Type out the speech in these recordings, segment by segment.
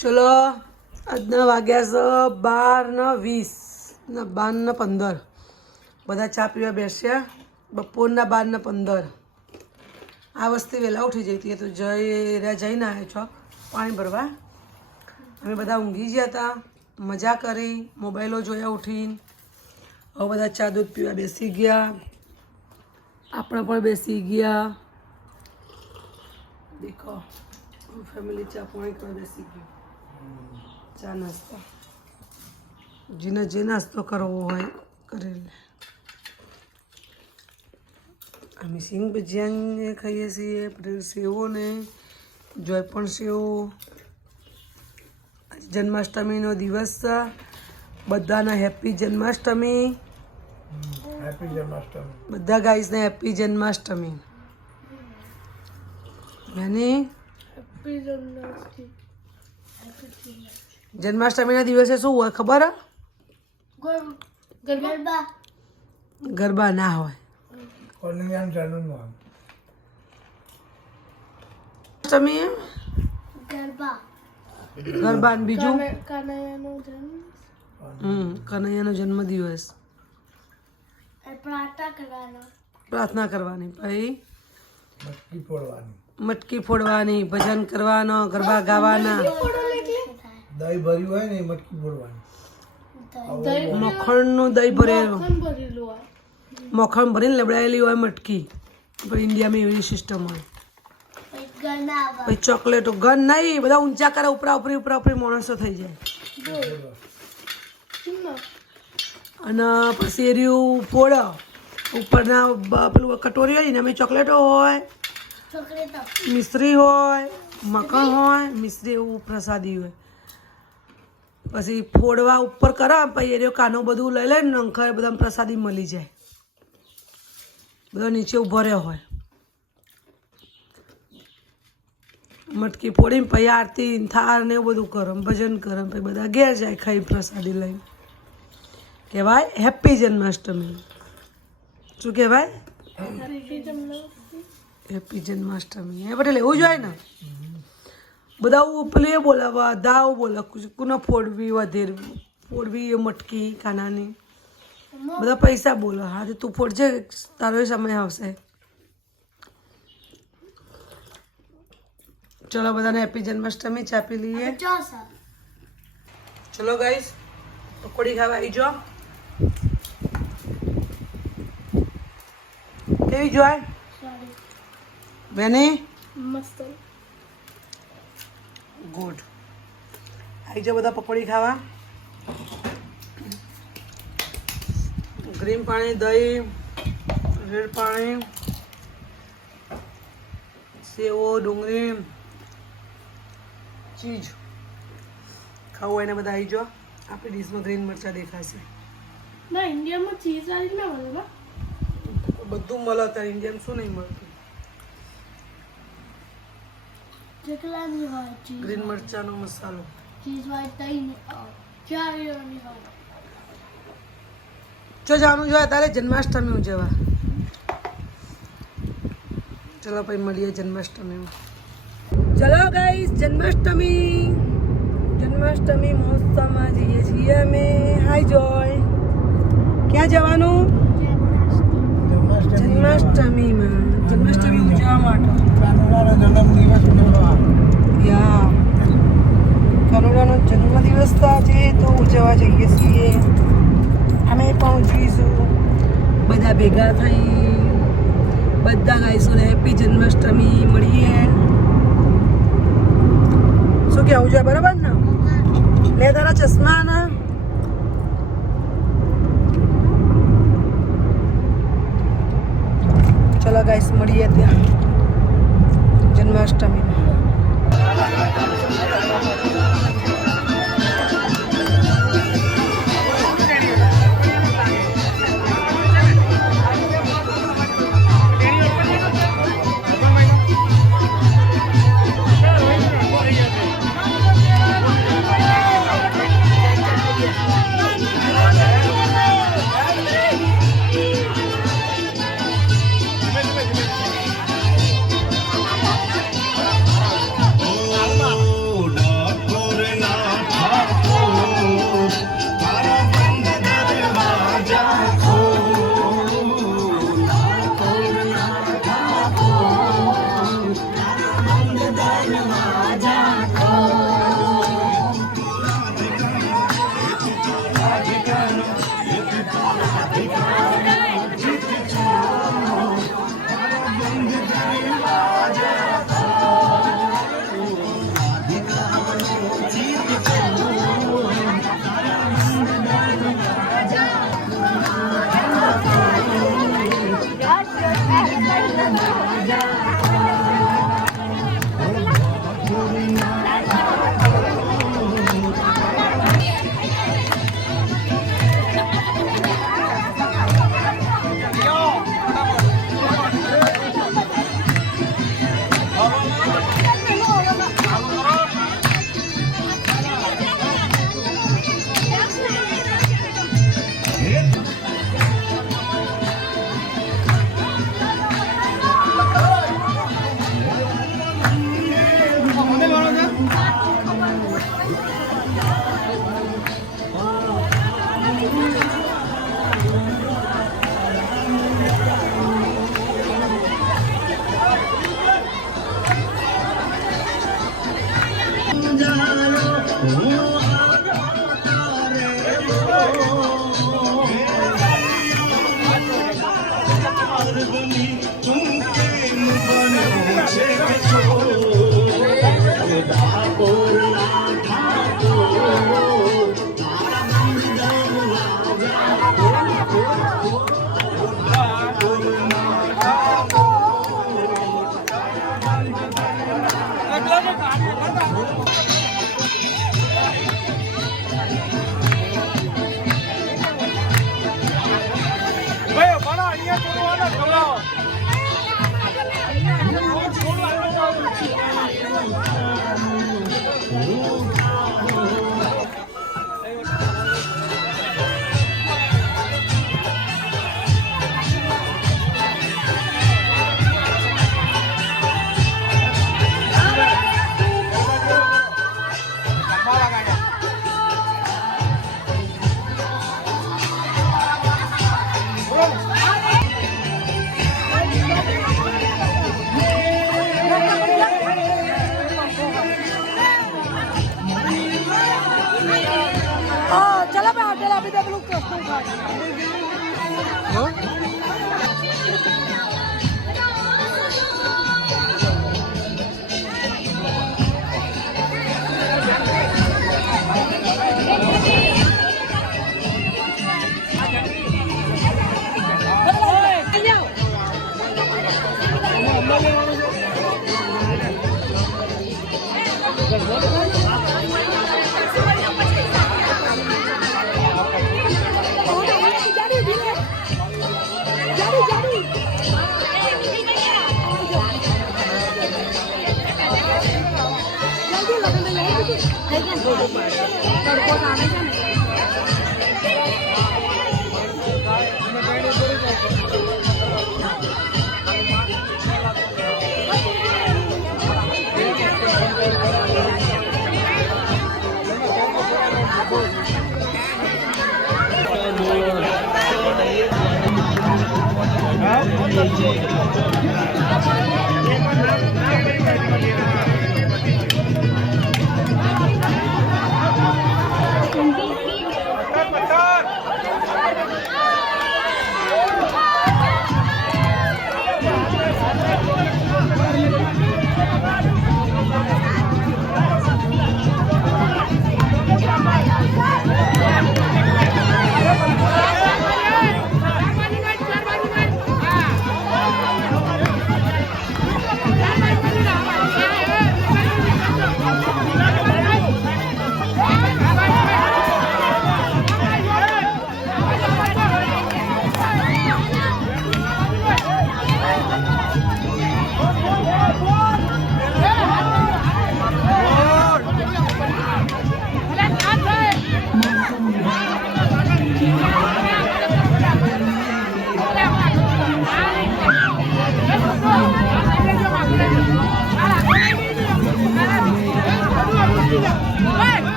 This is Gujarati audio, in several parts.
ચલો આજના વાગ્યા છે 12:20 ને 12:15 બધા ચા પીવા બેસ્યા બપોરના 12:15 આ વસ્તી વહેલા ઉઠી જતી તો જઈને આવ્યો છો પાણી ભરવા અમે બધા ઊંઘી ગયા હતા મજા કરી મોબાઈલો જોયા ઉઠીને હવે બધા ચા દૂધ પીવા બેસી ગયા આપણે પણ બેસી ગયા દેખો ફેમિલી ચા પાણી કરવા બેસી ગયું ચા નાસ્તો જેને જે નાસ્તો કરવો હોય કરી લે અમે સિંગ ભજીયા ખાઈએ છીએ પછી સેવો ને જોઈ પણ સેવો જન્માષ્ટમીનો દિવસ છે બધાને હેપી જન્માષ્ટમી બધા ગાઈસને હેપી જન્માષ્ટમી અને જન્માષ્ટમીના દિવસે શું હોય ખબર ગરબા ના હોય અષ્ટમી ગરબા ને બીજું કનૈયાનો જન્મદિવસ પ્રાર્થના કરવાની પછી મટકી ફોડવાની ભજન કરવાનો ગરબા ગાવાના દહીં ભર્યું હોય ને મટકી ફોડવાની મખણનું દહીં ભરેલું મખણ ભરીને લબડાયેલી હોય મટકી પણ ઇન્ડિયામાં એવી સિસ્ટમ હોય પછી ચોકલેટો ગન નહીં બધા ઊંચા કરે ઉપરા ઉપરી માણસો થઈ જાય અને પછી એર્યું ફોડ ઉપરના પેલું કટોરી હોય ને અમે ચોકલેટો હોય મિશ્રી હોય મખણ હોય મિશ્રી એવું પ્રસાદી હોય પછી ફોડવા ઉપર કરે પછી એર્યો કાનો બધું લઈ લે ને નંખાય બધા પ્રસાદી મળી જાય બધા નીચે ઉભો રહ્યો હોય મટકી ફોડીને પછી આરતી થાર ને એવું બધું કરો ભજન કરો પછી બધા ઘેર જાય ખાઈ પ્રસાદી લઈને કહેવાય હેપી જન્માષ્ટમી શું કહેવાય હેપી જન્માષ્ટમી એ પટેલ એવું જ હોય ને બધા પેલું એ બોલાવા દાવ બોલા કોને ફોડવી વધેરવી ફોડવી એ મટકી કાનાની બધા પૈસા બોલો હા તું ફોડજે તારો સમય આવશે ચલો બધાને હેપી જન્માષ્ટમી ચા પી લઈએ ચલો ગાઈસ પકોડી ખાવા આવી જાઓ કેવી જોય બેની મસ્ત ગુડ આવી જાઓ બધા પકોડી ખાવા ગ્રીન પાણી દહીં રેડ પાણી સેવો ડુંગળી ચીજ ખાવું હોય ને બધા આવી જાઓ આપણી ડીશમાં ગ્રીન મરચાં દેખાશે ના ઇન્ડિયામાં ચીઝ વાળી ના મળે ને બધું મળે અત્યારે ઇન્ડિયામાં શું નહીં મળતું જેટલાની હોય ચીઝ ગ્રીન મરચાંનો મસાલો ચીઝ વાળી તઈ ચારની હોય જો જવાનું જોઈએ તારે જન્માષ્ટમી ઉજવવા ચલો પછી મળીએ જન્માષ્ટમીમાં ચલો ગાઈસ જન્માષ્ટમી મહોત્સવમાં જઈએ છીએ અમે હાય જોય ક્યાં જવાનું જન્માષ્ટમીમાં જન્માષ્ટમી ઉજવવા માટે યા કરુણાનો જન્મદિવસ તો આજે તો ઉજવવા જઈએ છીએ અમે પણ ઉજવીશું બધા ભેગા થઈ બધા ગાઈશોને હેપી જન્માષ્ટમી મળીએ શું કહેવું જોઈએ બરાબર ને લે તારા ચશ્મા ને ચલો ગાઈસ મળીએ ત્યાં જન્માષ્ટમીમાં चला मैं होटल अभी तक लोग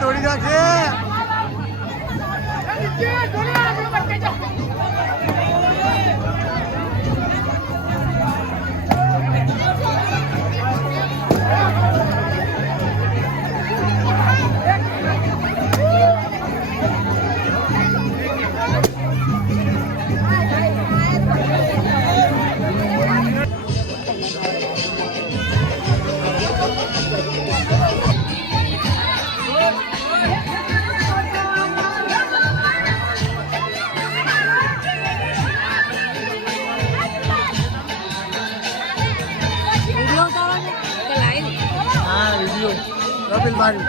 થોડી રાખજે. કપિલ મારી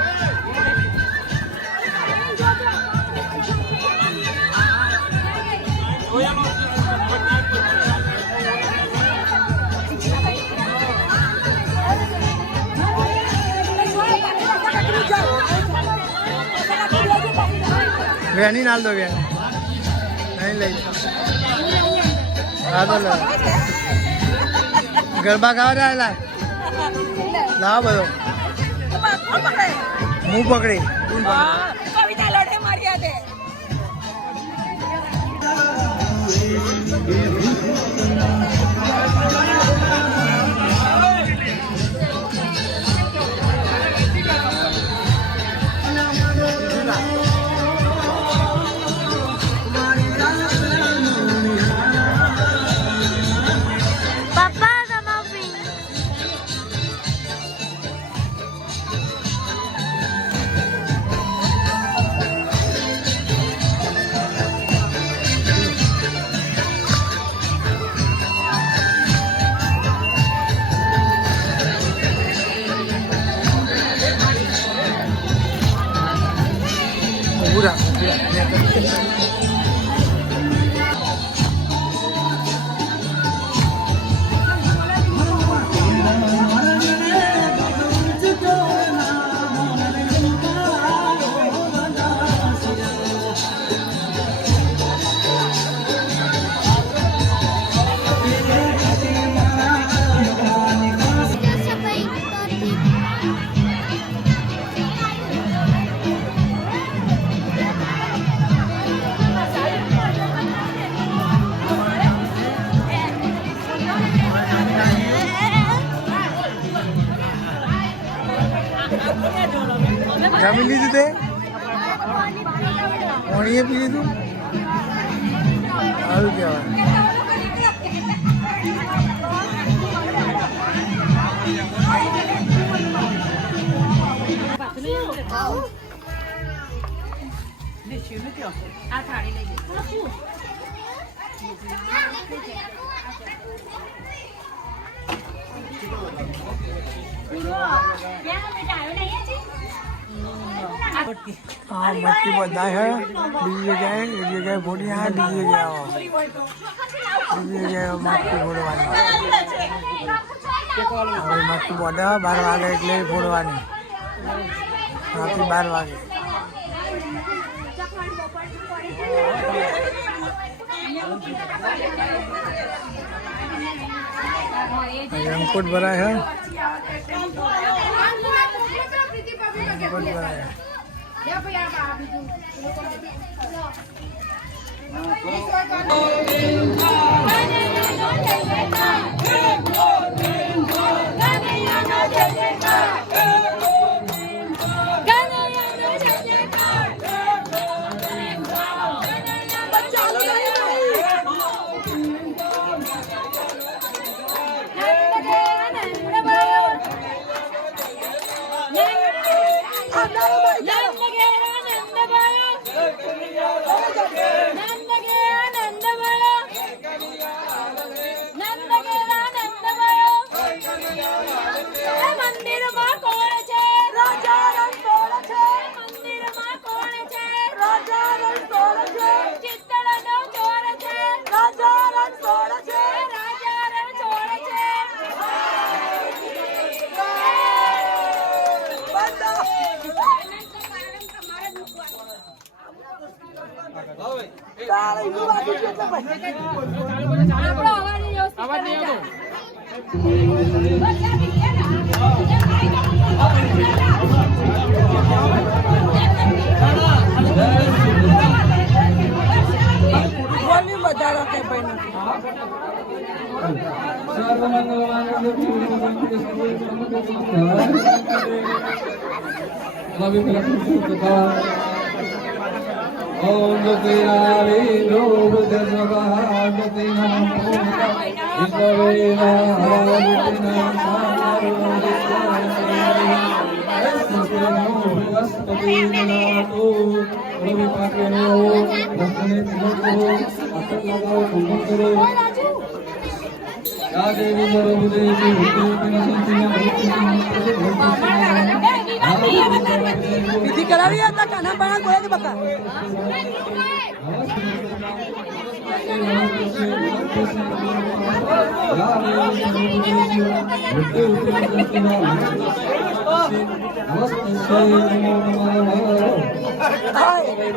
વેની નાલ દો વેની નહીં લઈ હા તો લો ગરબા ખાવા લા લાવ બધો હું પકડી કવિતા લડે માર્યા દે જમી લીધું તે પાણીએ પી લીધું સારું કહેવાય આ થાળી લઈ हाँ मच्छी बंदा है बीजी जगह एक जगह बोली है बीजी जगह मच्छी फोड़वानी હવે મચ્છી બોડા 12 વાગે એટલે ફોડવાની રાત્રે 12 વાગે अंकुट भरा है अंकुट भरा है વિધિ કરાવી હતા કાના પાણા બોલે છે બકા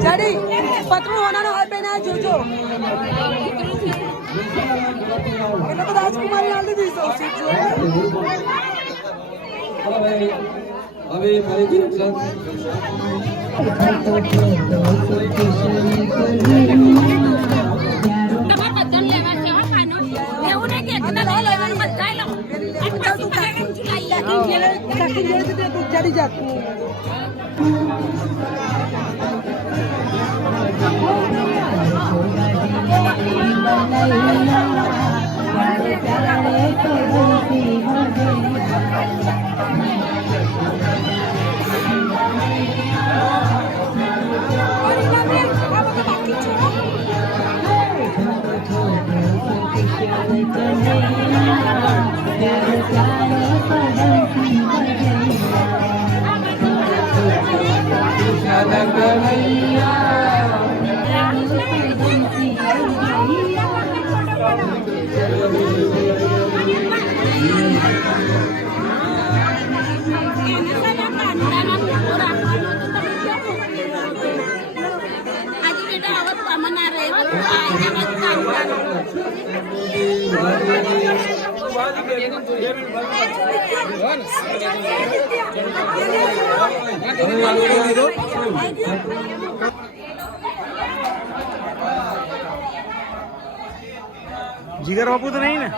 જાડી પતરું હોનાનો હાલ પહેના જોજો એટલે તો રાજકુમારી હાલ દીધી સૌ સીટ જો હવે ફરીથી જાડી જાત જીગર બાપુ તો નહીં ને